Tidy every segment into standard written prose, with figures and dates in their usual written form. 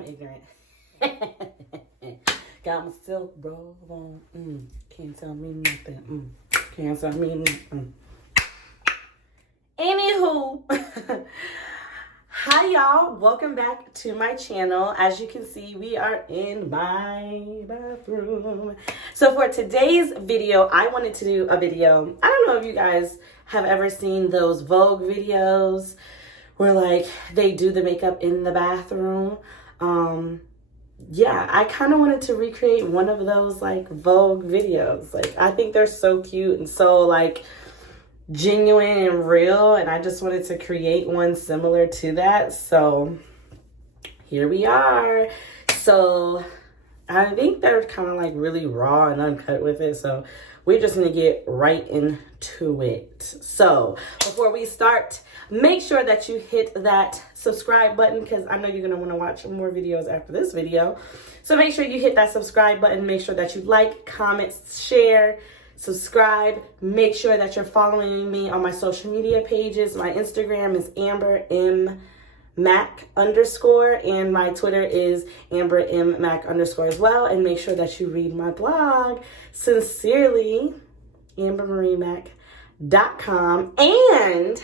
I'm ignorant. Got my silk robe on. Can't tell me nothing. Can't tell me nothing. Anywho, hi y'all. Welcome back to my channel. As you can see, we are in my bathroom. So for today's video, I wanted to do a video. I don't know if you guys have ever seen those Vogue videos where like they do the makeup in the bathroom. Yeah, I kind of wanted to recreate one of those like Vogue videos. Like, I think they're so cute and so like genuine and real, and I just wanted to create one similar to that. So here we are. So I think they're kind of like really raw and uncut with it, so we're just gonna get right into it. So before we start, make sure that you hit that subscribe button, because I know you're gonna want to watch more videos after this video. So make sure you hit that subscribe button. Make sure that you like, comment, share, subscribe. Make sure that you're following me on my social media pages. My Instagram is AmberMMac_, and my Twitter is AmberMMac_ as well. And make sure that you read my blog. Sincerely, AmberMarieMac.com. And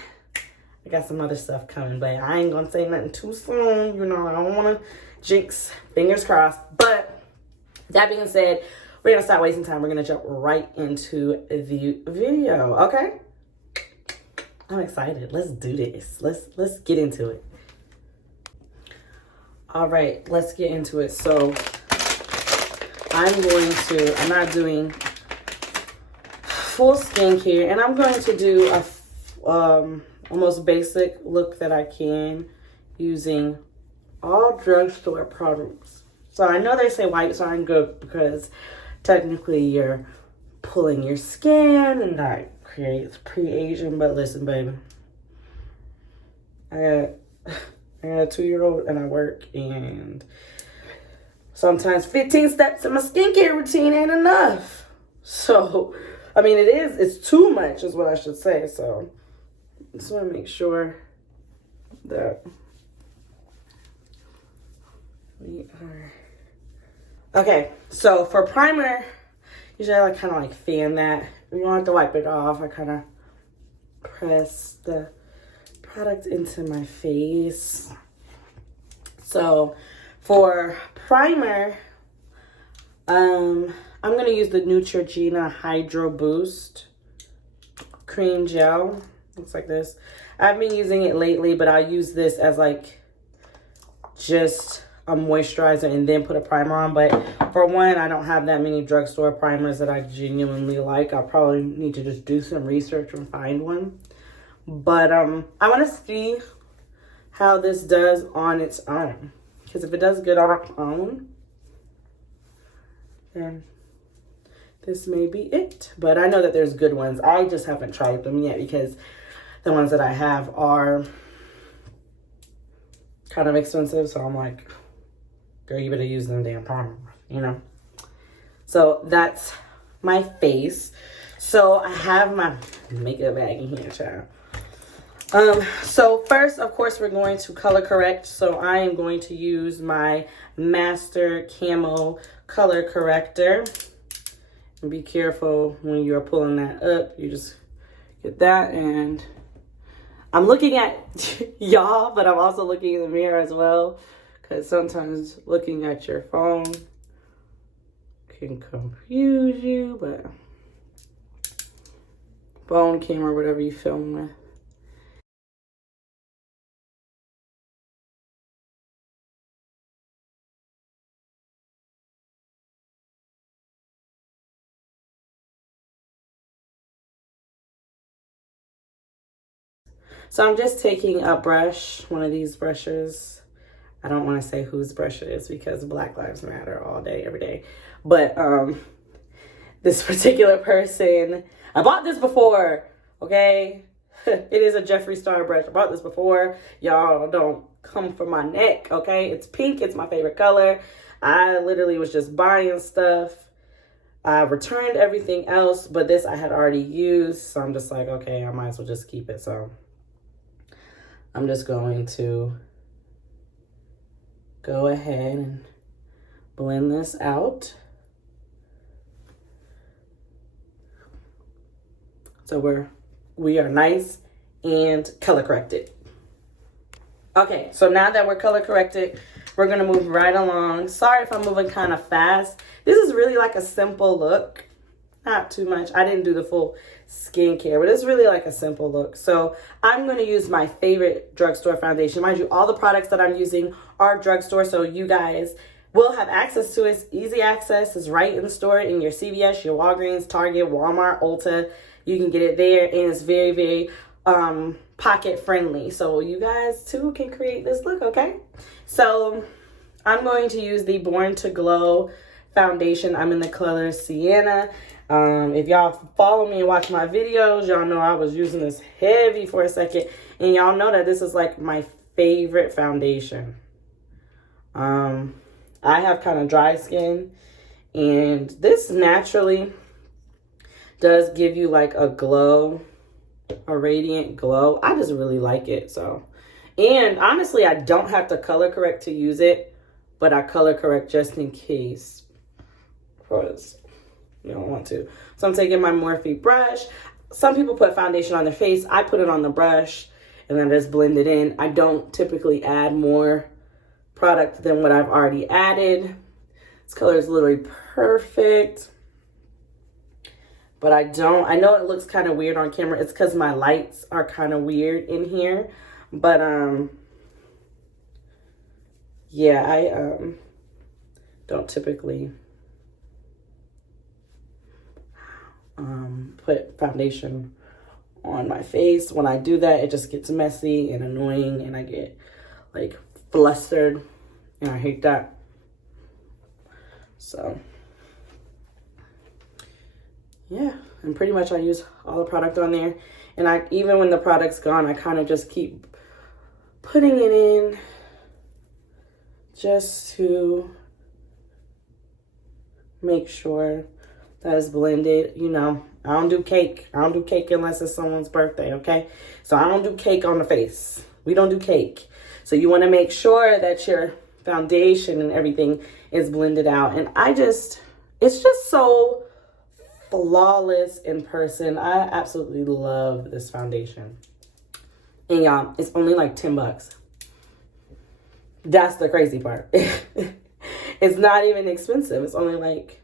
I got some other stuff coming, but I ain't gonna say nothing too soon. You know, I don't wanna jinx, fingers crossed. But that being said, we're gonna stop wasting time. We're gonna jump right into the video, okay? I'm excited. Let's do this. Let's get into it. All right, let's get into it. So I'm not doing full skincare, and I'm going to do a almost basic look that I can using all drugstore products. So I know they say wipes aren't good because technically you're pulling your skin and that creates pre-aging, but listen, baby, I got a 2-year-old and I work, and sometimes 15 steps in my skincare routine ain't enough. So, I mean, it's too much is what I should say. So just want to make sure that we are okay. So for primer, usually I kind of like fan that. You don't have to wipe it off. I kind of press the product into my face. So for primer, I'm gonna use the Neutrogena Hydroboost cream gel. Looks like this. I've been using it lately, but I'll use this as like just a moisturizer and then put a primer on. But for one, I don't have that many drugstore primers that I genuinely like. I'll probably need to just do some research and find one. But I want to see how this does on its own, because if it does good on its own, then this may be it. But I know that there's good ones. I just haven't tried them yet because the ones that I have are kind of expensive. So I'm like, girl, you better use them damn primers, you know? So that's my face. So I have my makeup bag in here, child. So first, of course, we're going to color correct. So I am going to use my Master Camo color corrector. And be careful when you're pulling that up. You just get that, and I'm looking at y'all, but I'm also looking in the mirror as well, because sometimes looking at your phone can confuse you, but phone, camera, whatever you film with. So I'm just taking a brush, one of these brushes. I don't want to say whose brush it is because Black Lives Matter all day, every day. But this particular person, I bought this before, okay? It is a Jeffree Star brush. I bought this before. Y'all don't come for my neck, okay? It's pink. It's my favorite color. I literally was just buying stuff. I returned everything else, but this I had already used. So I'm just like, okay, I might as well just keep it. So I'm just going to go ahead and blend this out. So we are nice and color corrected. Okay, so now that we're color corrected, we're gonna move right along. Sorry if I'm moving kind of fast. This is really like a simple look. Not too much. I didn't do the full skincare, but it's really like a simple look. So I'm going to use my favorite drugstore foundation. Mind you, all the products that I'm using are drugstore, so you guys will have access to it. It's easy access. It's right in the store in your CVS, your Walgreens, Target, Walmart, Ulta. You can get it there, and it's very, very pocket friendly. So you guys too can create this look, okay? So I'm going to use the Born to Glow foundation. I'm in the color Sienna. If y'all follow me and watch my videos, y'all know I was using this heavy for a second, and y'all know that this is like my favorite foundation. I have kind of dry skin, and this naturally does give you like a glow, a radiant glow. I just really like it. So, and honestly, I don't have to color correct to use it, but I color correct just in case, because you don't want to. So I'm taking my Morphe brush. Some people put foundation on their face. I put it on the brush and then just blend it in. I don't typically add more product than what I've already added. This color is literally perfect. But I know it looks kind of weird on camera. It's because my lights are kind of weird in here. But yeah, I don't typically put foundation on my face. When I do that, it just gets messy and annoying, and I get like flustered, and I hate that. So yeah, and pretty much I use all the product on there, and even when the product's gone, I kind of just keep putting it in just to make sure that is blended. You know, I don't do cake. I don't do cake unless it's someone's birthday, okay? So I don't do cake on the face. We don't do cake. So you want to make sure that your foundation and everything is blended out. And it's just so flawless in person. I absolutely love this foundation. And y'all, it's only like 10 bucks. That's the crazy part. It's not even expensive. It's only like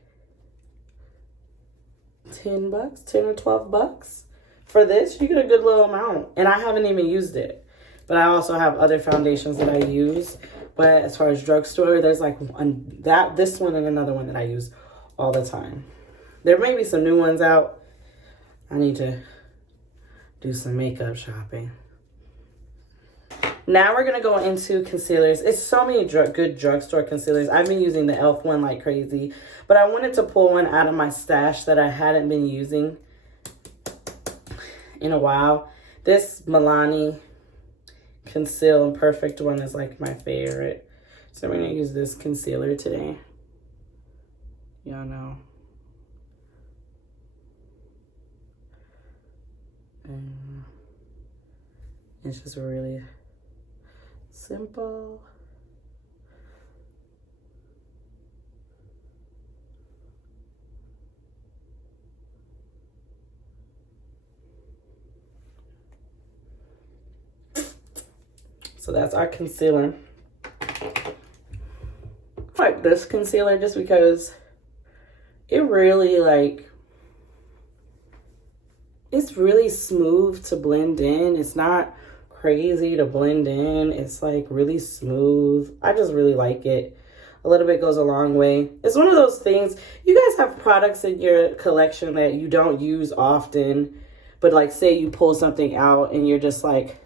10 bucks, 10 or 12 bucks for this. You get a good little amount, and I haven't even used it. But I also have other foundations that I use. But as far as drugstore, there's like this one and another one that I use all the time. There may be some new ones out. I need to do some makeup shopping. Now we're going to go into concealers. It's so many good drugstore concealers. I've been using the e.l.f. one like crazy. But I wanted to pull one out of my stash that I hadn't been using in a while. This Milani Conceal and Perfect one is like my favorite. So we're going to use this concealer today. Y'all know. And it's just really simple. So that's our concealer. I like this concealer just because it really it's really smooth to blend in. It's not crazy to blend in. It's like really smooth. I just really like it. A little bit goes a long way. It's one of those things, you guys have products in your collection that you don't use often, but like say you pull something out and you're just like,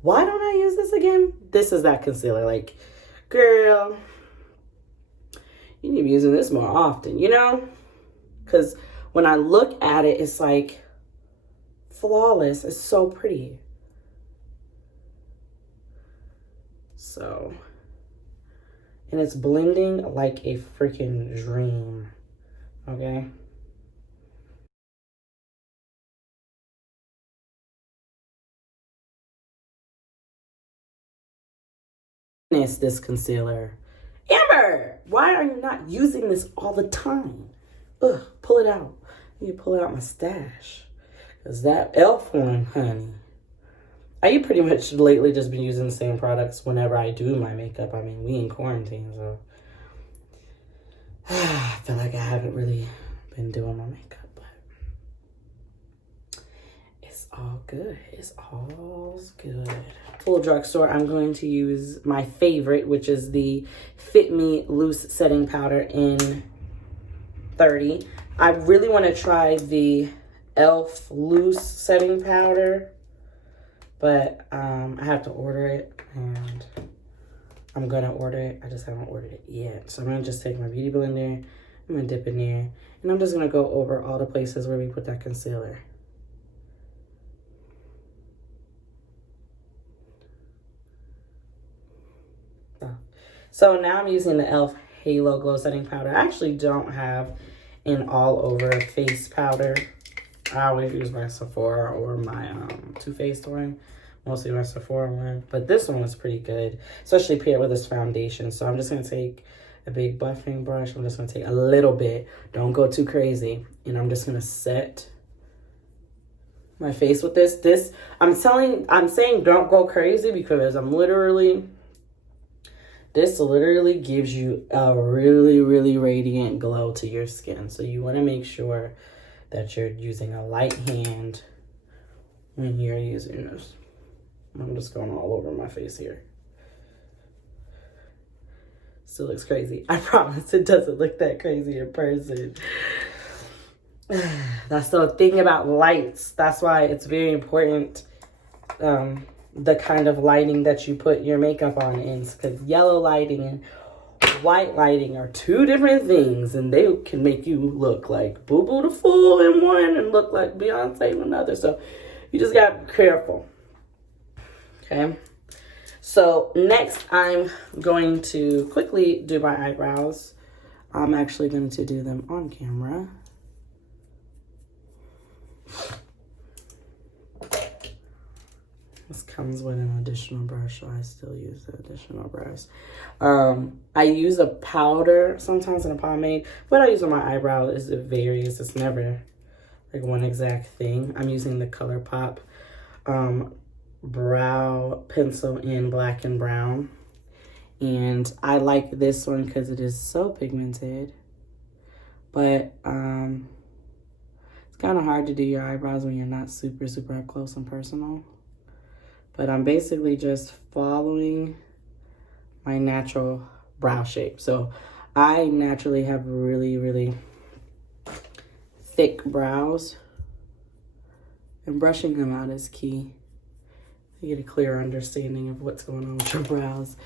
why don't I use this again? This is that concealer. Like, girl, you need to be using this more often, you know? Because when I look at it, it's like flawless. It's so pretty. So, and it's blending like a freaking dream. Okay? this concealer. Amber, why are you not using this all the time? Ugh, pull it out. I need to pull out my stash. Because that e.l.f. one, honey. I pretty much lately just been using the same products whenever I do my makeup. I mean, we in quarantine, so I feel like I haven't really been doing my makeup, but it's all good. It's all good. Full drugstore, I'm going to use my favorite, which is the Fit Me Loose Setting Powder in 30. I really want to try the e.l.f. Loose Setting Powder, but I have to order it, and I'm going to order it. I just haven't ordered it yet. So I'm going to just take my beauty blender, I'm going to dip in there, and I'm just going to go over all the places where we put that concealer. So now I'm using the e.l.f. Halo Glow Setting Powder. I actually don't have an all-over face powder. I always use my Sephora or my Too Faced one. Mostly my Sephora one. But this one was pretty good, especially paired with this foundation. So I'm just going to take a big buffing brush. I'm just going to take a little bit. Don't go too crazy. And I'm just going to set my face with this. I'm saying don't go crazy because this literally gives you a really, really radiant glow to your skin. So you want to make sure that you're using a light hand when you're using this. I'm just going all over my face here. Still looks crazy. I promise it doesn't look that crazy in person. That's the thing about lights. That's why it's very important the kind of lighting that you put your makeup on in, because yellow lighting and white lighting are two different things, and they can make you look like Boo Boo the Fool in one and look like Beyonce in another. So you just gotta be careful. Okay. So next I'm going to quickly do my eyebrows. I'm actually going to do them on camera. This comes with an additional brush, so I still use the additional brush. I use a powder sometimes in a pomade. What I use on my eyebrow is it varies. It's never like one exact thing. I'm using the Colourpop brow pencil in black and brown. And I like this one because it is so pigmented. But it's kind of hard to do your eyebrows when you're not super up close and personal. But I'm basically just following my natural brow shape. So I naturally have really, really thick brows. And brushing them out is key. You get a clear understanding of what's going on with your brows.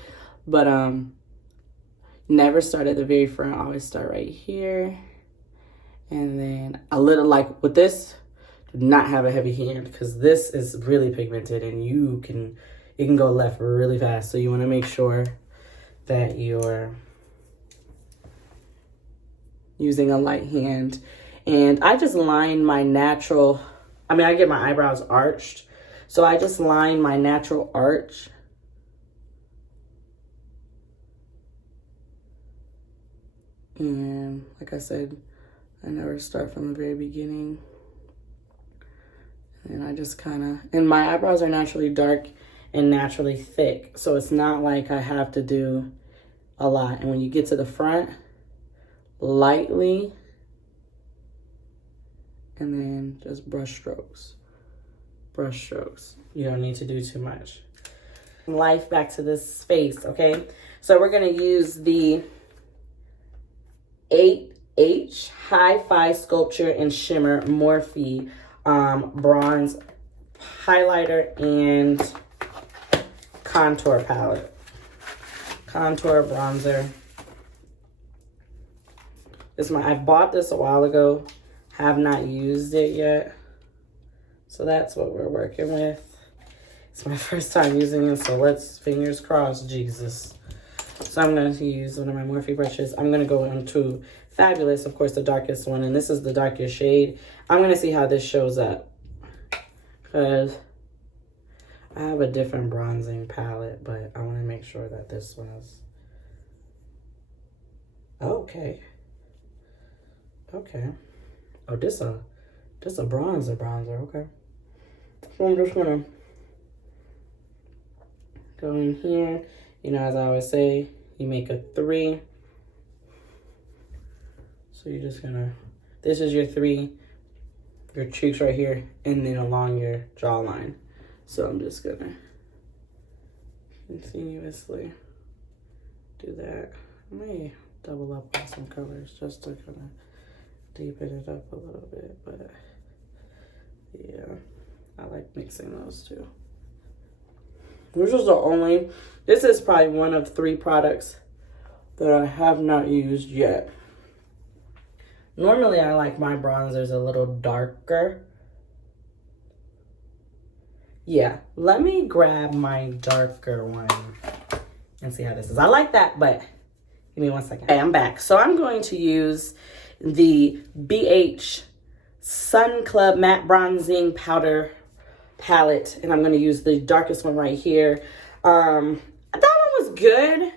But never start at the very front. Always start right here. And then a little, like with this, do not have a heavy hand because this is really pigmented and it can go left really fast. So you want to make sure that you're using a light hand. And I just line my natural, I get my eyebrows arched. So I just line my natural arch. And like I said, I never start from the very beginning. And I just and my eyebrows are naturally dark and naturally thick. So it's not like I have to do a lot. And when you get to the front, lightly, and then just brush strokes. Brush strokes. You don't need to do too much. Life back to this face, okay? So we're going to use the 8H Hi-Fi Sculpture and Shimmer Morphe bronze highlighter and contour palette. Contour bronzer. I bought this a while ago. Have not used it yet. So that's what we're working with. It's my first time using it, so let's fingers crossed, Jesus. So I'm going to use one of my Morphe brushes. I'm going to go into Fabulous, of course, the darkest one, and this is the darkest shade. I'm going to see how this shows up. Because I have a different bronzing palette, but I want to make sure that this one is... Okay. Okay. Oh, this a bronzer, okay. So I'm just gonna go in here. You know, as I always say, you make a 3. So you're just gonna, this is your 3, your cheeks right here, and then along your jawline. So I'm just gonna continuously do that. I may double up on some colors just to kind of deepen it up a little bit, but yeah, I like mixing those two. This is the only, this is probably one of 3 products that I have not used yet. Normally I like my bronzers a little darker. Yeah, let me grab my darker one and see how this is. I like that, but give me 1 second. Okay, I'm back. So I'm going to use the BH Sun Club Matte Bronzing Powder Palette, and I'm going to use the darkest one right here. That one was good.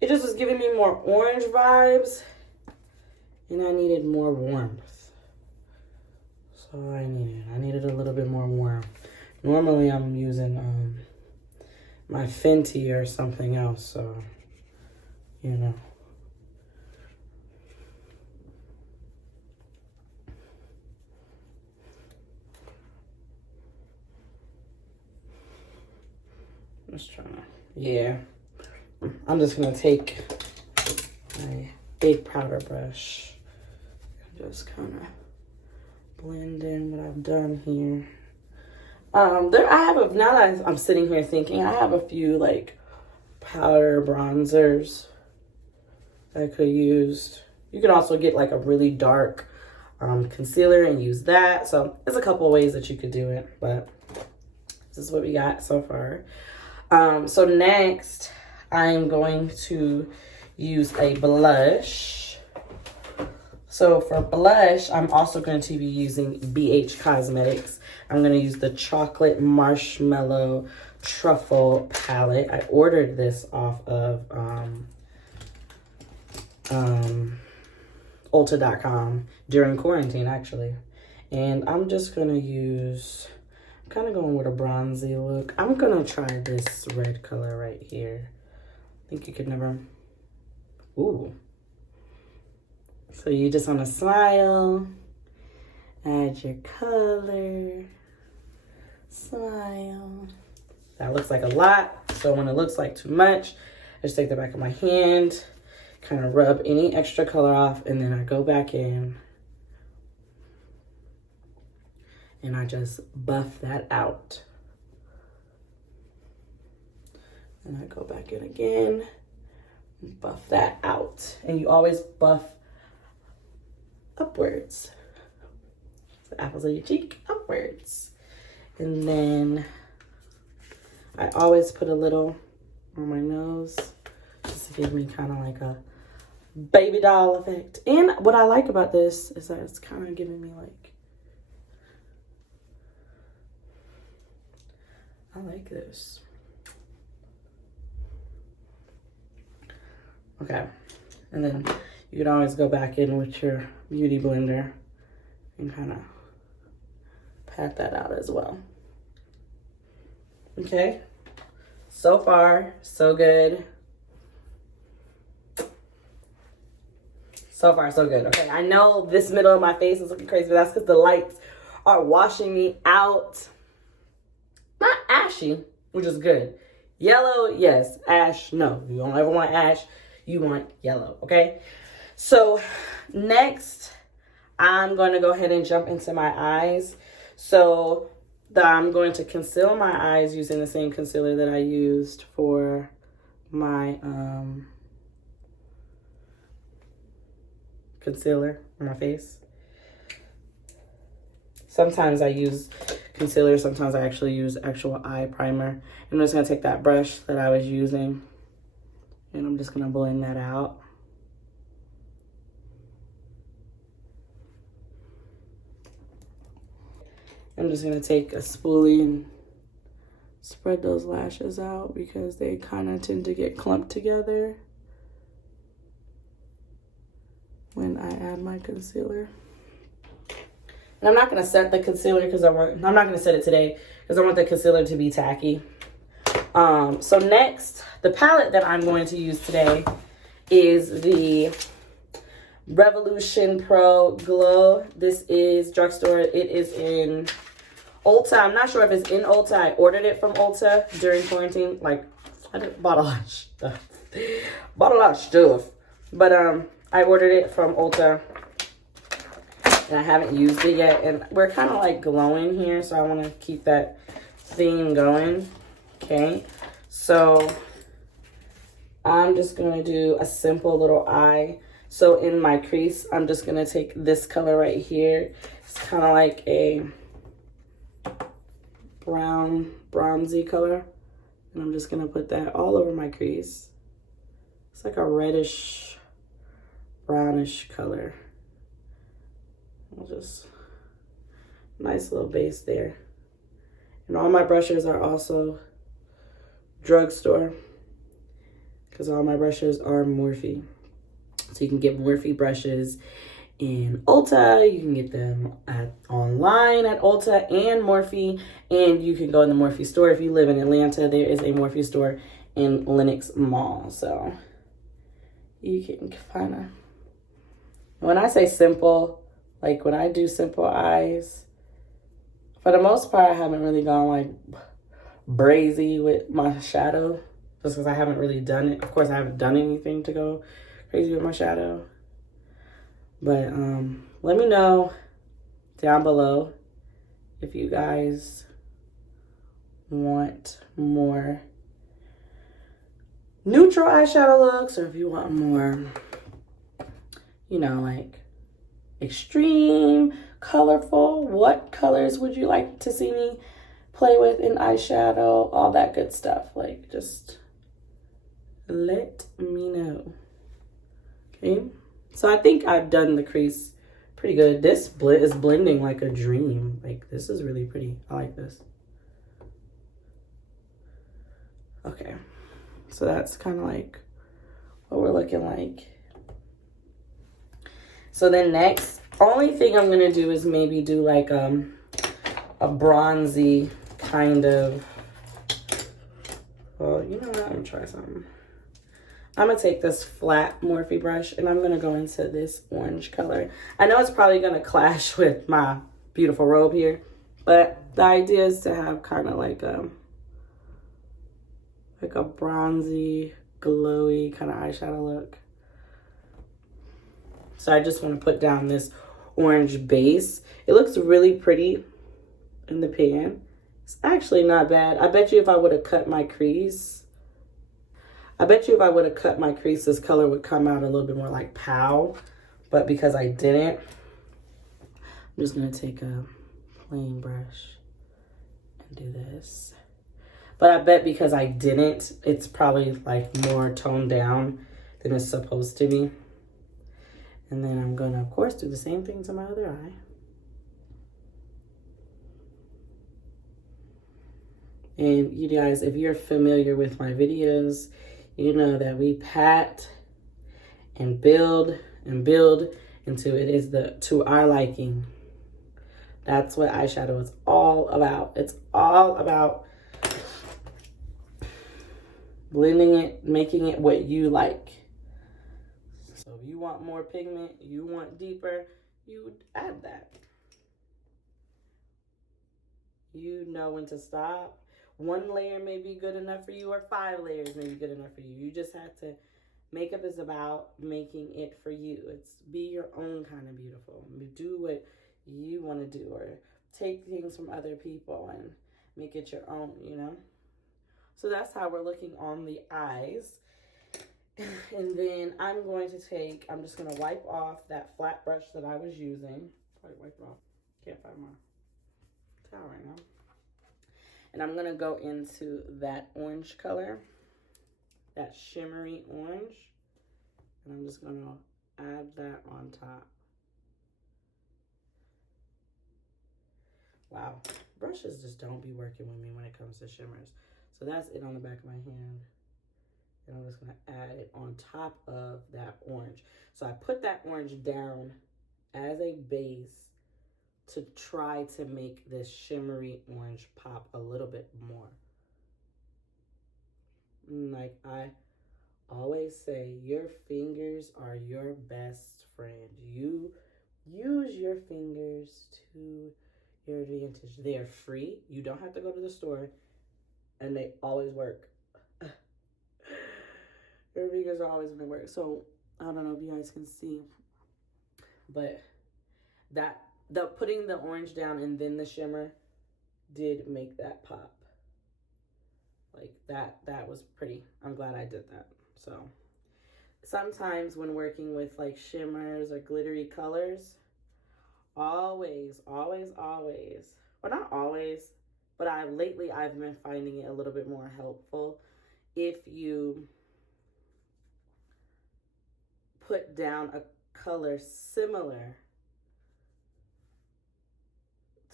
It just was giving me more orange vibes, and I needed more warmth. So I needed a little bit more warmth. Normally I'm using my Fenty or something else, so you know. Just trying to, yeah. I'm just gonna take my big powder brush and just kind of blend in what I've done here. Now that I'm sitting here thinking, I have a few like powder bronzers I could use. You can also get like a really dark concealer and use that. So there's a couple of ways that you could do it, but this is what we got so far. So next I'm going to use a blush. So for blush, I'm also going to be using BH Cosmetics. I'm going to use the Chocolate Marshmallow Truffle palette. I ordered this off of Ulta.com during quarantine, actually. And I'm just going to use, I'm kind of going with a bronzy look. I'm going to try this red color right here. I think you could never, ooh. So you just want to smile, add your color, smile. That looks like a lot, so when it looks like too much, I just take the back of my hand, kind of rub any extra color off, and then I go back in and I just buff that out. And I go back in again, buff that out. And you always buff upwards. The apples of your cheek upwards. And then I always put a little on my nose just to give me kind of like a baby doll effect. And what I like about this is that it's kind of giving me like, I like this. Okay, and then you can always go back in with your beauty blender and kind of pat that out as well. Okay, so far, so good. So far, so good. Okay, I know this middle of my face is looking crazy, but that's because the lights are washing me out. Not ashy, which is good. Yellow, yes. Ash, no. You don't ever want ash. You want yellow, okay? So next, I'm going to go ahead and jump into my eyes. So I'm going to conceal my eyes using the same concealer that I used for my concealer on my face. Sometimes I use concealer, sometimes I actually use actual eye primer. I'm just going to take that brush that I was using and I'm just going to blend that out. I'm just going to take a spoolie and spread those lashes out because they kind of tend to get clumped together when I add my concealer. And I'm not going to set the concealer because I'm not going to set it today because I want the concealer to be tacky. So next, the palette that I'm going to use today is the Revolution Pro Glow. This is drugstore. It is in Ulta. I'm not sure if it's in Ulta. I ordered it from Ulta during quarantine. Like, I bought a lot of stuff. But I ordered it from Ulta. And I haven't used it yet. And we're kind of like glowing here. So I want to keep that theme going. Okay. So I'm just going to do a simple little eye. So in my crease, I'm just going to take this color right here. It's kind of like a bronzy color, and I'm just gonna put that all over my crease. It's like a reddish brownish color. I'll just nice little base there. And all my brushes are also drugstore because all my brushes are Morphe. So you can get Morphe brushes in Ulta, you can get them online at Ulta and Morphe, and you can go in the Morphe store. If you live in Atlanta, there is a Morphe store in NYX Mall, so you can kind of, when I say simple, like when I do simple eyes, for the most part, I haven't really gone like brazy with my shadow, just because I haven't really done it. Of course, I haven't done anything to go crazy with my shadow. But let me know down below if you guys want more neutral eyeshadow looks or if you want more, you know, like extreme, colorful. What colors would you like to see me play with in eyeshadow? All that good stuff. Like, just let me know. Okay. So I think I've done the crease pretty good. This is blending like a dream. Like, this is really pretty. I like this. Okay. So that's kind of like what we're looking like. So then next, only thing I'm going to do is maybe do like a bronzy kind of, well, you know what? I'm going to try something. I'm going to take this flat Morphe brush and I'm going to go into this orange color. I know it's probably going to clash with my beautiful robe here, but the idea is to have kind of like a bronzy, glowy kind of eyeshadow look. So I just want to put down this orange base. It looks really pretty in the pan. It's actually not bad. I bet you if I would have cut my crease, this color would come out a little bit more like Pow. But because I didn't, I'm just going to take a plain brush and do this. But I bet because I didn't, it's probably like more toned down than it's supposed to be. And then I'm going to, of course, do the same thing to my other eye. And you guys, if you're familiar with my videos, you know that we pat and build until it is to our liking. That's what eyeshadow is all about. It's all about blending it, making it what you like. So if you want more pigment, you want deeper, you would add that. You know when to stop. 1 layer may be good enough for you, or 5 layers may be good enough for you. You just have to, makeup is about making it for you. It's be your own kind of beautiful. Do what you want to do, or take things from other people and make it your own, you know? So that's how we're looking on the eyes. And then I'm just going to wipe off that flat brush that I was using. Probably wipe it off. Can't find my towel right now. And I'm going to go into that orange color, that shimmery orange. And I'm just going to add that on top. Wow. brushes just don't be working with me when it comes to shimmers. So that's it on the back of my hand. And I'm just gonna add it on top of that orange. So I put that orange down as a base to try to make this shimmery orange pop a little bit more. Like I always say, your fingers are your best friend. You use your fingers to your advantage. They are free. You don't have to go to the store, and they always work. Your fingers are always gonna work. So I don't know if you guys can see, but the putting the orange down and then the shimmer did make that pop. Like that was pretty. I'm glad I did that. So sometimes when working with like shimmers or glittery colors, always, well, not always, but lately I've been finding it a little bit more helpful if you put down a color similar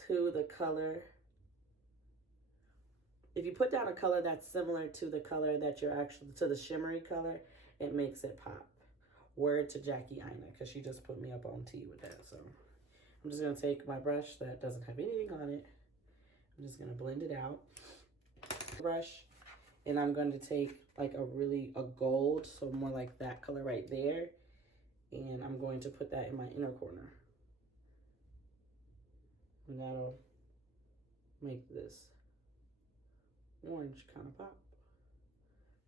to the color. If you put down a color that's similar to the color that you're actually, to the shimmery color, it makes it pop. Word to Jackie Ina, because she just put me up on tea with that. So I'm just going to take my brush that doesn't have anything on it. I'm just going to blend it out. Brush. And I'm going to take like a gold, so more like that color right there. And I'm going to put that in my inner corner. And that'll make this orange kind of pop.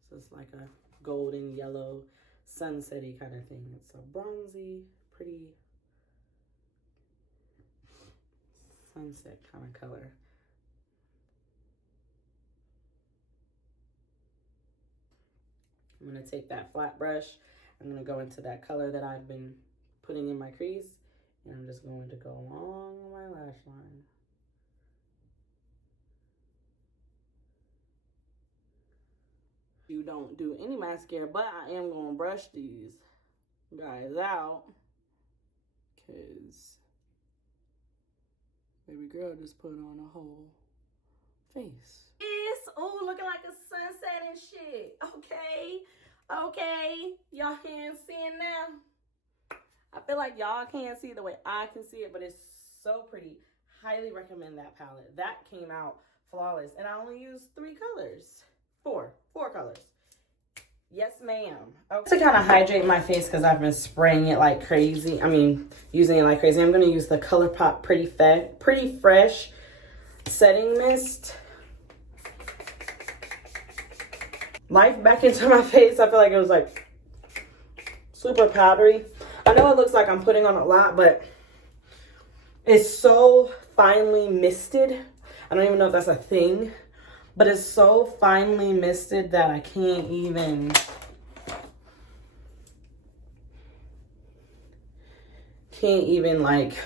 So it's like a golden yellow sunsetty kind of thing. It's a bronzy, pretty sunset kind of color. I'm going to take that flat brush. I'm going to go into that color that I've been putting in my crease. And I'm just going to go along my lash line. You don't do any mascara, but I am going to brush these guys out. Because baby girl just put on a whole face. Oh, looking like a sunset and shit. Okay. Y'all can't see it now. I feel like y'all can't see the way I can see it, but it's so pretty. Highly recommend that palette. That came out flawless. And I only used 3 colors. Four colors. Yes, ma'am. Okay. To kind of hydrate my face, because I've been spraying it like crazy. Using it like crazy. I'm going to use the Colourpop Pretty Fresh Setting Mist. Life back into my face. I feel like it was like super powdery. I know it looks like I'm putting on a lot, but it's so finely misted. I don't even know if that's a thing, but it's so finely misted that I can't even like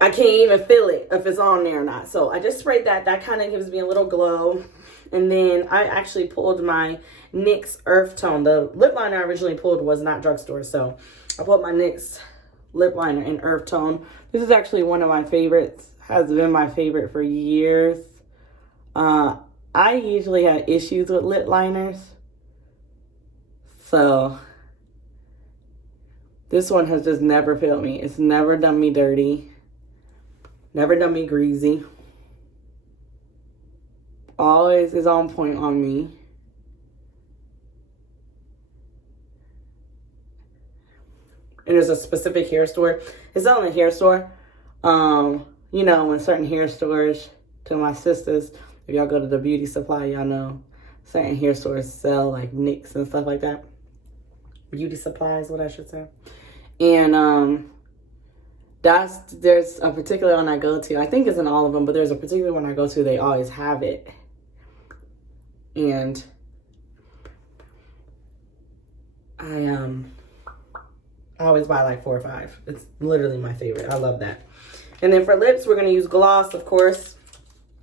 I can't even feel it if it's on there or not. So I just sprayed that. That kind of gives me a little glow. And then I actually pulled my NYX Earthtone. The lip liner I originally pulled was not drugstore. So I pulled my NYX lip liner in Earthtone. This is actually one of my favorites. Has been my favorite for years. I usually had issues with lip liners. So this one has just never failed me. It's never done me dirty. Never done me greasy. Always is on point on me. And there's a specific hair store. It's not in a hair store. You know, in certain hair stores, to my sisters, if y'all go to the beauty supply, y'all know certain hair stores sell like NYX and stuff like that. Beauty supply is what I should say. And there's a particular one I go to. I think it's in all of them, but there's a particular one I go to. They always have it. And I always buy like 4 or 5. It's literally my favorite. I love that. And then for lips, we're going to use gloss, of course.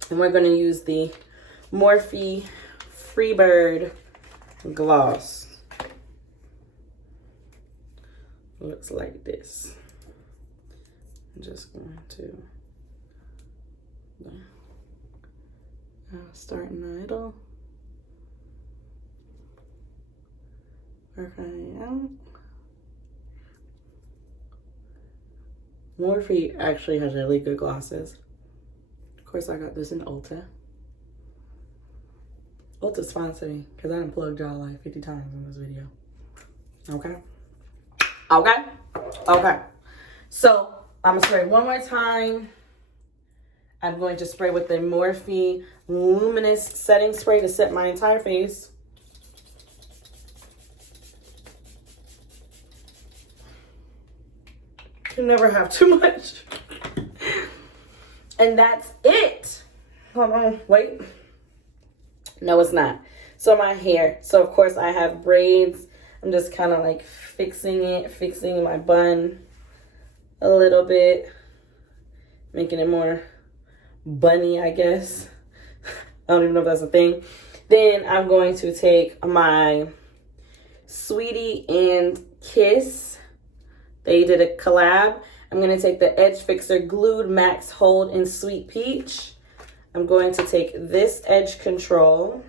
And we're going to use the Morphe Freebird gloss. Looks like this. I'm just going to start in the middle. Work it out. Morphe actually has really good glosses. Of course, I got this in Ulta. Ulta sponsor me because I done plugged y'all like 50 times in this video. Okay. Okay. Okay. So I'm gonna spray one more time. I'm going to spray with the Morphe Luminous Setting Spray to set my entire face. You never have too much. And that's it. Hold on, wait. No, it's not. So my hair. So of course I have braids. I'm just kind of like fixing my bun a little bit. Making it more bunny, I guess. I don't even know if that's a thing. Then I'm going to take my Sweetie and Kiss. They did a collab. I'm going to take the Edge Fixer Glued Max Hold in Sweet Peach. I'm going to take this edge control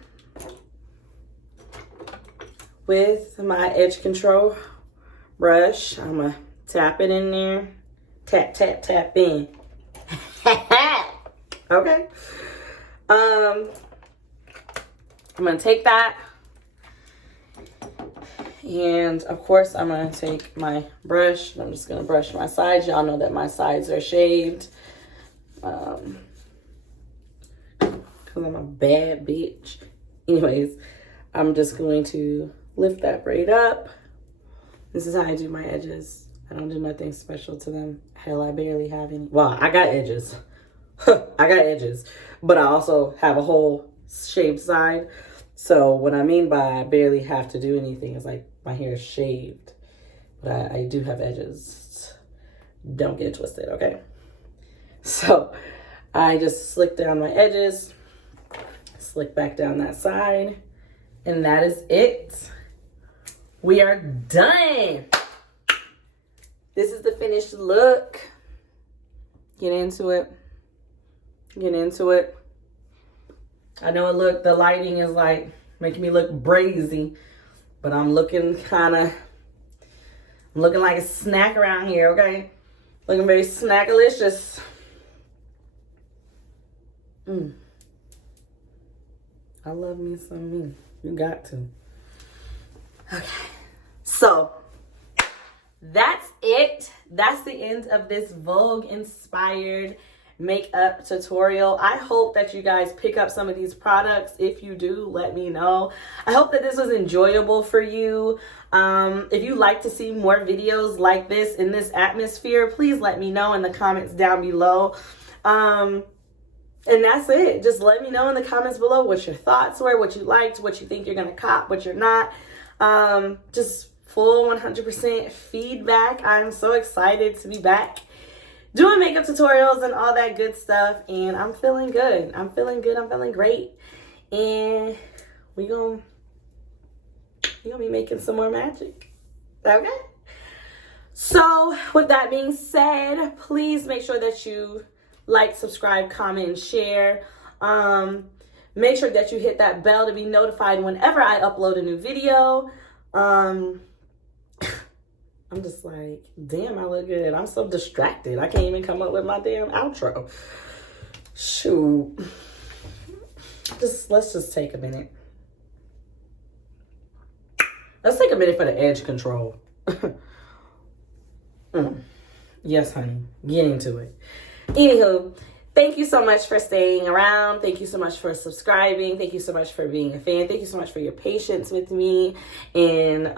with my edge control brush. I'm going to tap it in there. Tap, tap, tap in. Okay. I'm going to take that. And of course, I'm going to take my brush. I'm just going to brush my sides. Y'all know that my sides are shaved. Because I'm a bad bitch. Anyways, I'm just going to lift that braid up. This is how I do my edges. I don't do nothing special to them. Hell, I barely have any. Well, I got edges. I got edges. But I also have a whole shaved side. So what I mean by I barely have to do anything is like my hair is shaved. But I do have edges. Don't get it twisted, okay? So I just slick down my edges. Slick back down that side. And that is it. We are done. This is the finished look. Get into it. Get into it. I know the lighting is like making me look brazy, but I'm looking like a snack around here, okay? Looking very snackalicious. I love me some me. You got to. Okay. So, that's it. That's the end of this Vogue inspired makeup tutorial. I hope that you guys pick up some of these products. If you do, let me know. I hope that this was enjoyable for you. If you like to see more videos like this in this atmosphere, please let me know in the comments down below. And that's it. Just let me know in the comments below what your thoughts were, what you liked, what you think you're gonna cop, what you're not. Just full 100% feedback. I'm so excited to be back doing makeup tutorials and all that good stuff, and I'm feeling good. I'm feeling good. I'm feeling great, and we gonna be making some more magic. Okay. So with that being said, please make sure that you like, subscribe, comment, and share. Make sure that you hit that bell to be notified whenever I upload a new video. I'm just like, damn, I look good. I'm so distracted. I can't even come up with my damn outro. Shoot. Let's just take a minute. Let's take a minute for the edge control. Yes, honey. Get into it. Anywho, thank you so much for staying around. Thank you so much for subscribing. Thank you so much for being a fan. Thank you so much for your patience with me and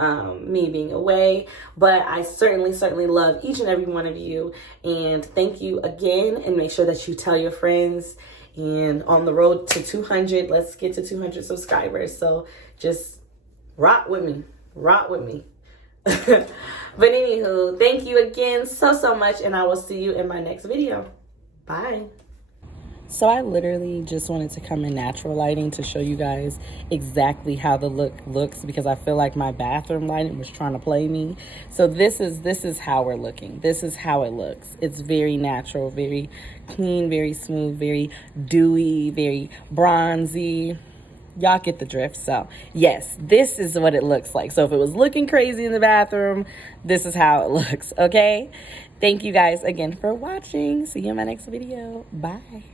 me being away. But I certainly love each and every one of you. And thank you again. And make sure that you tell your friends. And on the road to 200, let's get to 200 subscribers. So just rock with me. Rock with me. But anywho, thank you again so much. And I will see you in my next video. Bye. So I literally just wanted to come in natural lighting to show you guys exactly how the look looks, because I feel like my bathroom lighting was trying to play me. So this is how we're looking. This is how it looks. It's very natural, very clean, very smooth, very dewy, very bronzy. Y'all get the drift. So yes, this is what it looks like. So if it was looking crazy in the bathroom, this is how it looks, okay? Thank you guys again for watching. See you in my next video. Bye.